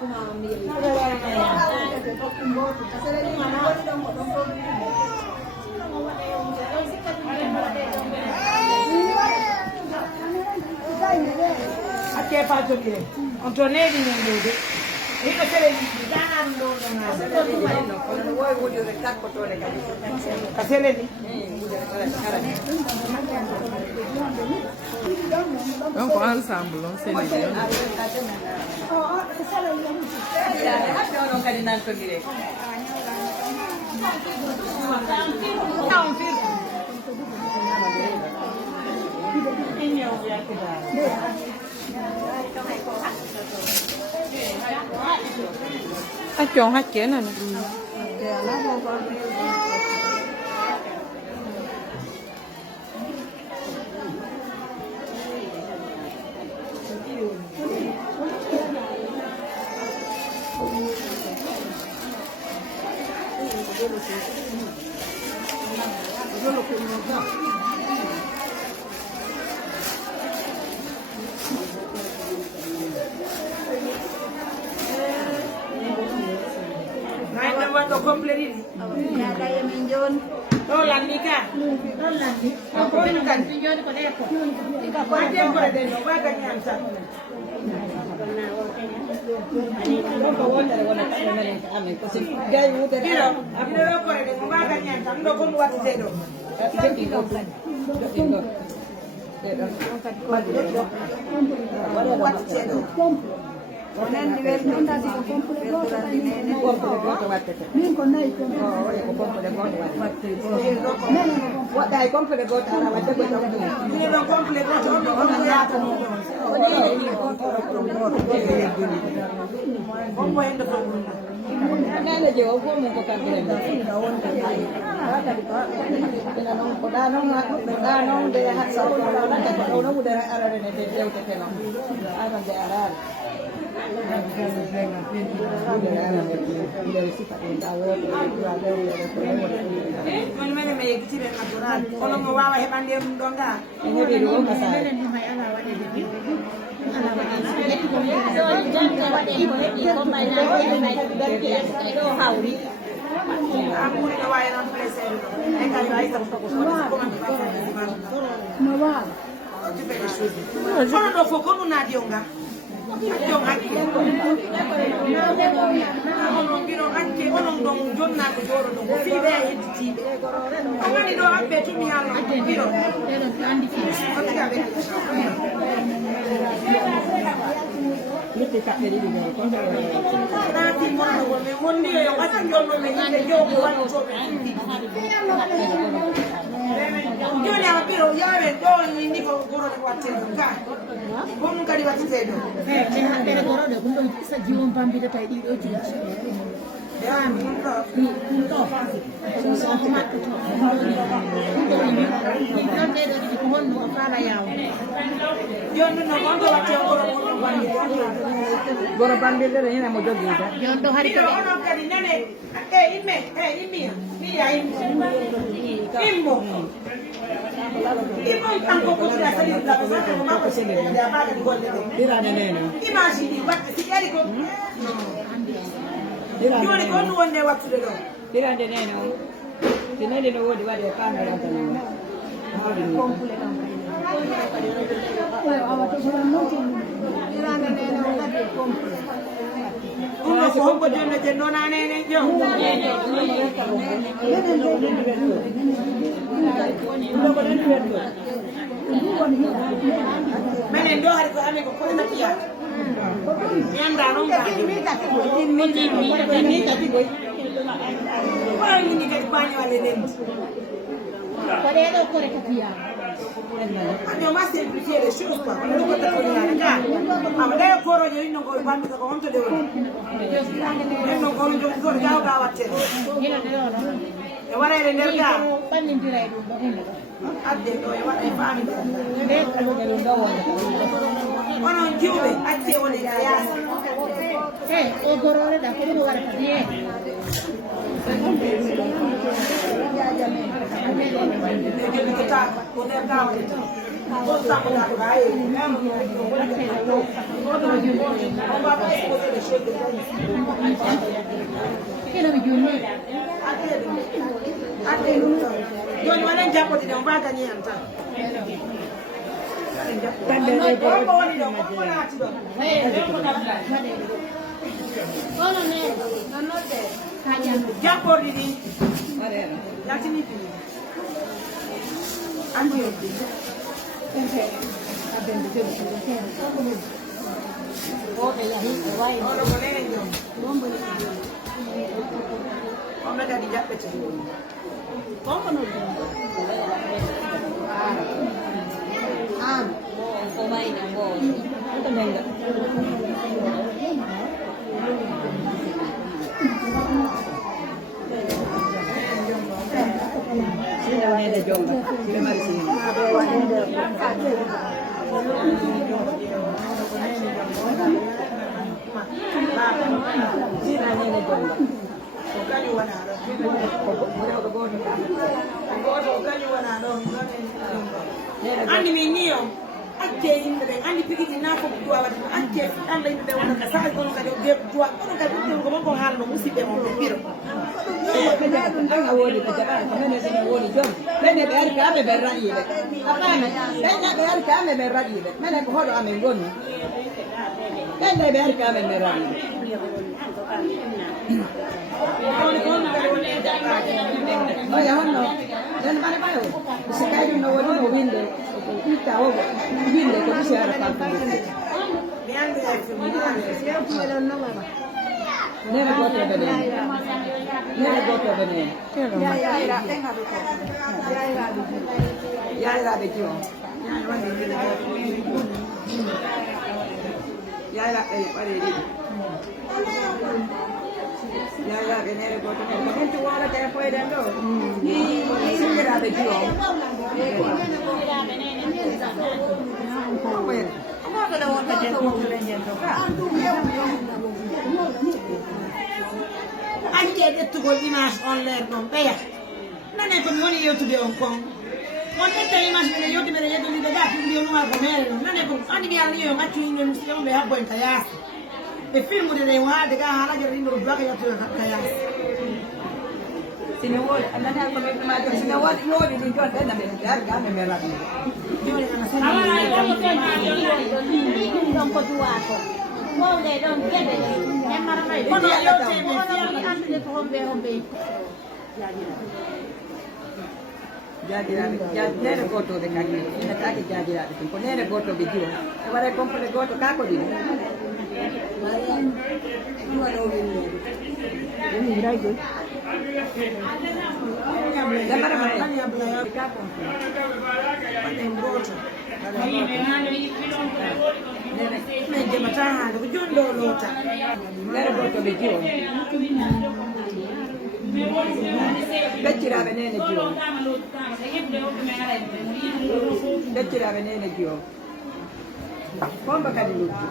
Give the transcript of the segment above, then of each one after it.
A che faccio dire? Antonelli non vede. Io se le dando non vuoi voglio del tacco tole caselle lì. Non fa ensemble, non se ne vede. Non cade in alto dire. Chọn hát chế này. Quando compleri Kaya minjon. oh l'amica Non lagi. come kan Minjon ko deko. quanti ancora dentro guarda che alza Pero, abbiamo ancora dentro guarda niente ando con guardi zero guardi zero Onen diverso tadi ko komple goto tadi ne. Min ko nay ko. dai compre gota ara wadde ko taw ni non compre gota on ya ko on mo endo ko nana je o ko mo ko kambe non de ha sa ko na no de ara ne de de te no ara de ara Mana me kecil natural. Kalau mau bawa hebat dia mendongga. Ini di rumah saya. Aku ni kawain orang presiden. Kalau baik tak fokus. Nawa. Kalau do fokus nu nadionga. Adong hati. Onon biro anke onon dong jonna ko joro dong fi be hediti. Ngani do abbe tumi yalla biro. Otiga be. Mete ka peri di go ko. Nati mono go me mondi yo wati jollo me inde yo ko wati to be. Yo ne abiro yo be do ni ko goro ko wati ka. Kom kadi wati sedo. Ne handere goro de kundo isa jiwon pambide tay di do ji. Dami kunto. So so mat to. Ni don de do di ko honno fala yawo. Yo no kondo wati goro goro pambide re ina mo jogi da. Yon do hari ko. Ono kadi nene imi mi ya imbo. Imbo tanko ko tira sali da ko sa ko ma ko sele da ba di golle. Tira nene. Imagine watti si yari ko. Yo ni ko no wonde wattude do. Tira nene o. Tenene no wodi wadi e kamera tan. Kompule tan. Tira nene o wadi kompule. Uno ko hongo jonne je nona nene jo. Menen do hari ko ame ko ko takiya. Yanda non ga. Ni ta boy. Wala ni ga bani wale den. Kare do kore kapiya. Abbiamo ma semplificato le choses qua. Non lo posso dire ga. Ama da ko ro je non ko bani ko on to de woni. Non ko jo ko ga ga watte. Ina de do. E wara e nder ga. Banni diray do ba hunde. Adde do e wara e fami. Ne ko de do wonde. Onon jiwbe acce woni ga yaasa. O gorore da ko do wara kadi. Ne jogi ko ta ko nder ga woni. Che lo vedi? Joni wanen jappoti de mba gañi en tan japporɗi ɗi yaltiniti andi oɗo ko nene jom omno kadi jaɓɓete andi min ni o acce yimɓe ɓe andi pigidi nafo ko duwa waɗi acce Allah yimɓe ɓe wonata sa onon kadi ɓe duwa onon kadi ɗum ko monko haalno musidɓe mon ɓe ɓiro ɗum ɗon a woodi ko jaɓani ko menen enen woni jom ɓenne ɓe ari kamɓe ɓen raɗiɓe a faami ɓenne ɓe ari kamɓe ɓen raɗiɓe minen ko hoɗo amen gonni ɓenne ɓe ari kamɓe ɓen raɗiɓe oya honno nden ɓane ɓayo so kay ɗum no woni no winde itta o winde ko ɗum seara pamtude mi andi nene gotoɓe nene nene gotoɓe nene yayraɓe jiwo yayraɓe ɓaɗe ɗiɗi yayraɓe nene goto nene ko ɓenti worata e foyden ɗo simmiraɓe jiwo omoɗoɗe wonta jen kokuɗe jen to ka andi e ƴettugol image on leer ɗon ɓeya nane komi woni yewtude on kon on ƴetta image mene yewti mene yettoliɓe ga ɗum mbiyo nuwa ko mere ɗon nane ko andi mi alni yo maccu yimɓe musidɓe mon ɓe habboen ka yaasa ɓe filmude ɗe haade ga haalaƴere yimɓe ko duwaka yettoyo ka yaasa sine woodi andani han komin ɗuma joni sine woodi yoodi ɗin joni ɓenna ɓe ari kamɓe ɓe raɓiɓe joni ana sani ɗon ko duwato mawɗe ɗon gueɗe kono yewteɓe andude ko homɓe jaadiraɓe nene gotoɓe kadi innatake jaadiraɓe ɗum ko nene gotoɓe jiwa e waɗa complet goto kako ɗiɗi min jemata haade ko joni ɗo loota nene gotoɓe jiwa becciraɓe nene jiwo becciraɓe nene jiwo komba kadi lutti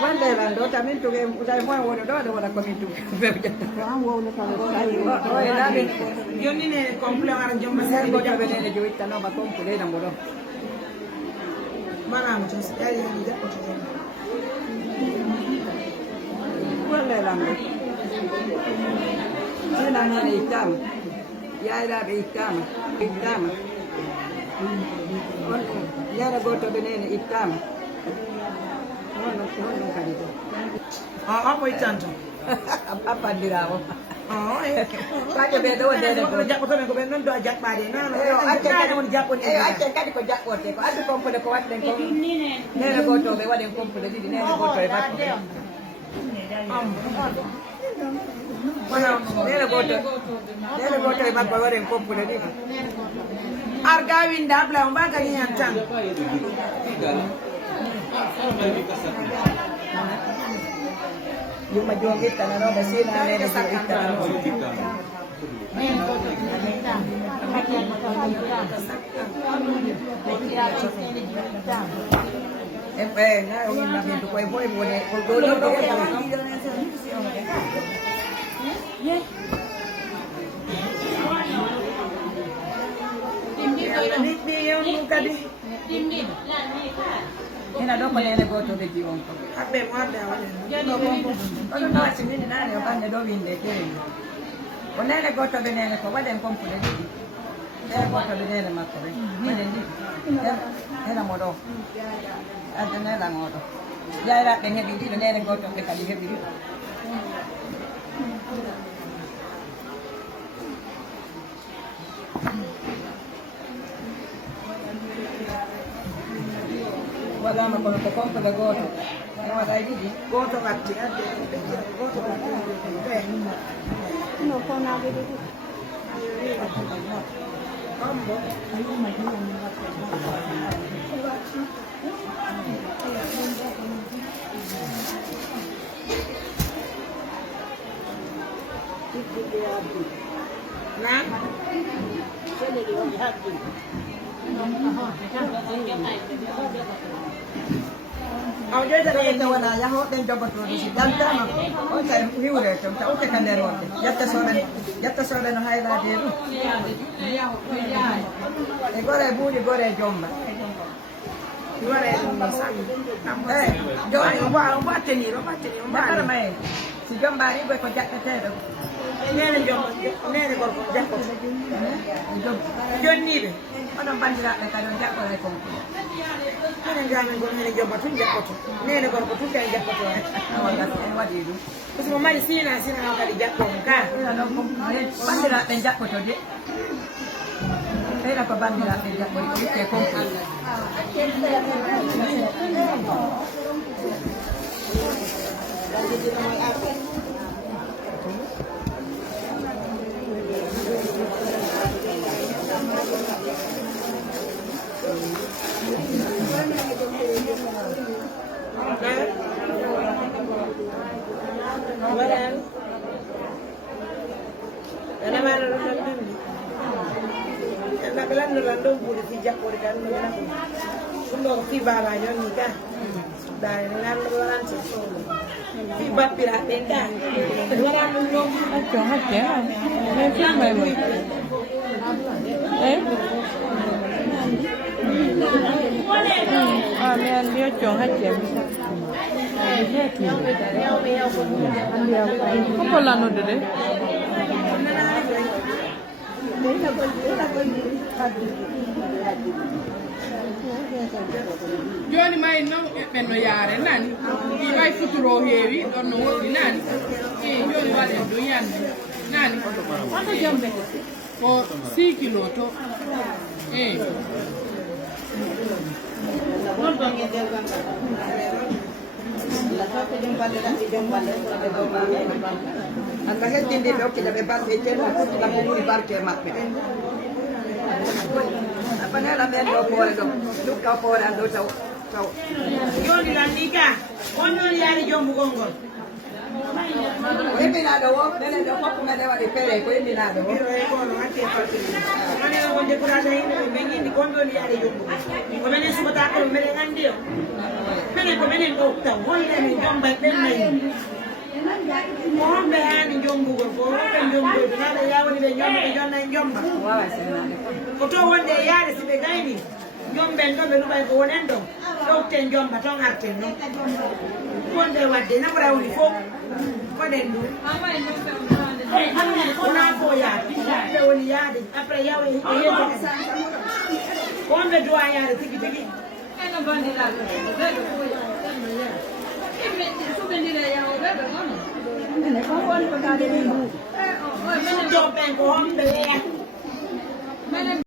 wonde lan ɗo tamin tuge tawi moy woni ɗo ɗe waɗa komin tuge fewjataoyenaɓe joni ne complet wara jomma sari gotoɓe nene jo ittanoma complet nambo ɗo manama to so ƴari hani jaɓɓoto hen golle lamɗo sina nene ittama yayraɓe ittama on ñande gotoɓe nene ittama honno kadi to on ko ittanto appandiramo kaƴo ɓe ɗo nene kono jaɓɓotoɓe ko ɓen ɗon do a jaɓɓade nane woni jaɓɓoni eyo accen kadi ko jaɓɓorte ko addu complet ko waɗɗen ko nene gotoɓe waɗen complet ɗiɗi nene gotoɓe makko nene gotoɓe makko waɗen complet ɗiɗi arga winde abla o mbaga ñiyan tan yumma jom ittananoɓe sina nene jo ittananoɓe na o yimmaɓe koye foye wone ko ɗo ni yon kadi ina do ko nene goto de jiwon ko abbe mo abbe wala ono no sinini nane o bande do winde tere o nene goto be nene ko waden kompude didi nene goto be nene makko be waden didi ena modo adene la ngodo yaira be hebi didi nene goto be kadi hebi didi wala ma kono ko kompo da goto e wala didi goto watti adde goto watti no ko na be de ambo na Audio Ito wala ya ho den jogo to si danta ma o ta riure to ta o te kanero yatta sore no hayla de ru e gore buji gore jomba Guarda non sa. jo wa teniro ma para mai si jomba ri ko jakka te do Nene jomba nene gorko jakko jonni be ono bandira be ka do jakko re ko nene ngame go nene jomba tun jakko nene gorko tun kay jakko wala en wadi du parce que mari sina no kadi jakko ka bandira be jakko to de era ko bandira be jakko ko ke ko Landong budi si jakko di kan ngena ko sundo fi baba nyoni ka dai nan lo ran se fi bapira tenda waran lo Cho hát chế à? Nên phim mày mà. Đấy. À, mẹ ăn biết cho hát chế. Không có lần nữa đấy. Joni mai no ɓen no yaare nani ɗi way futuro heewi ɗon no woɗɗi nani e joni waɗen ɗo yande nani wonto jombe ko 6 kilo to eyi anda heddinde ɓe hokkiɓe balɗe ceerno la ko ɓuri barke maɓɓe abanela men ɗo poore ɗo dukka poore an ɗo taw joni landika on non yaari jombugol ngol o yimminaɗo wo nene ɗo foppu meɗen waɗi pere ko yimminaɗo wo e kono hatti e faltiri nane on découragé yimɓe ɓe ɓeñindi kon ɗon yaari jombugol ko menen subata ko minen andi o minen ko minen ɗo taw hoyɗani jomba ɓennayi ko homɓe hani jombugol ko homɓe jombugol ɓe naɓe yawoni ɓe jomba ɓe jonna en jomba wawa senaɗe ko to wonde e yaade si ɓe gayni jomben ɗon ɓe ɗuɓay ko wonen ɗon ɗowten jomba ton arten ɗon wonde wadde namora woni fof koɗen ɗum wona fo yaade ɓe woni yaade après yawa e yeyde ko wonɓe duwa yaade tigi tigi ɗum ɗo ɓen ko homɓe weya